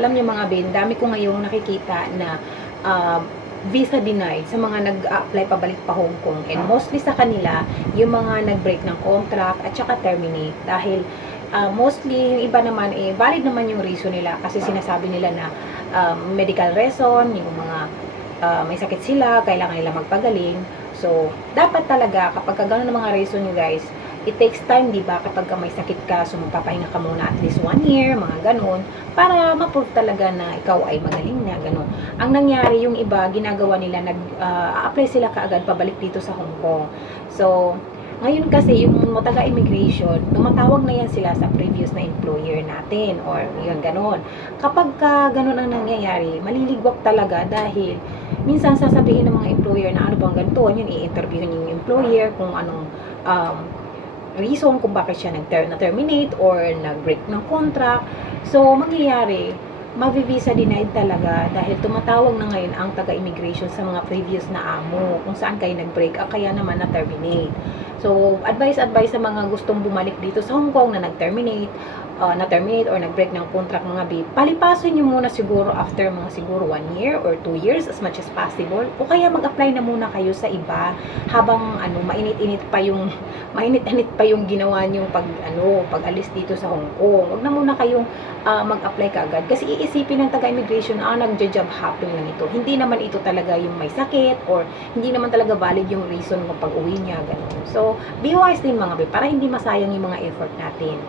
alam niyo mga Ben, dami ko ngayong nakikita na visa denied sa mga nag-a-apply pabalik pa Hong Kong, and mostly sa kanila yung mga nag-break ng contract at saka terminate dahil mostly yung iba naman valid naman yung reason nila kasi sinasabi nila na medical reason, yung mga may sakit sila, kailangan nila magpagaling. So dapat talaga kapag gano'n ng mga reason nyo guys, it takes time, di ba? Kapag may sakit ka, so magpapahinga ka muna at least 1 year, mga ganun, para ma-prove talaga na ikaw ay magaling na, ganun. Ang nangyari, yung iba, ginagawa nila, nag-apply sila kaagad pabalik dito sa Hong Kong. So, ngayon kasi, yung taga-immigration, tumatawag na yan sila sa previous na employer natin, or yun, ganun. Kapag ganun ang nangyayari, maliligwak talaga dahil minsan sasabihin ng mga employer na ano bang ganito, yun, i-interviewin yung employer kung anong reason kung bakit siya na-terminate or nag-break ng contract. So, mangyayari, mavi-visa denied talaga dahil tumatawag na ngayon ang taga-immigration sa mga previous na amo kung saan kayo nag-break at kaya naman na-terminate. So, advice sa mga gustong bumalik dito sa Hong Kong na nag-terminate, na-terminate or nag-break ng contract mga babe, palipasin nyo muna siguro after mga siguro 1 year or 2 years as much as possible. O kaya mag-apply na muna kayo sa iba habang mainit-init pa yung ginawa nyong pag-alis dito sa Hong Kong. Huwag na muna kayong mag-apply kaagad kasi iisipin ng taga-immigration na nagja-job hopping lang ito. Hindi naman ito talaga yung may sakit or hindi naman talaga valid yung reason kung pag-uwi niya, ganun. So, be wise din mga babe para hindi masayang yung mga effort natin.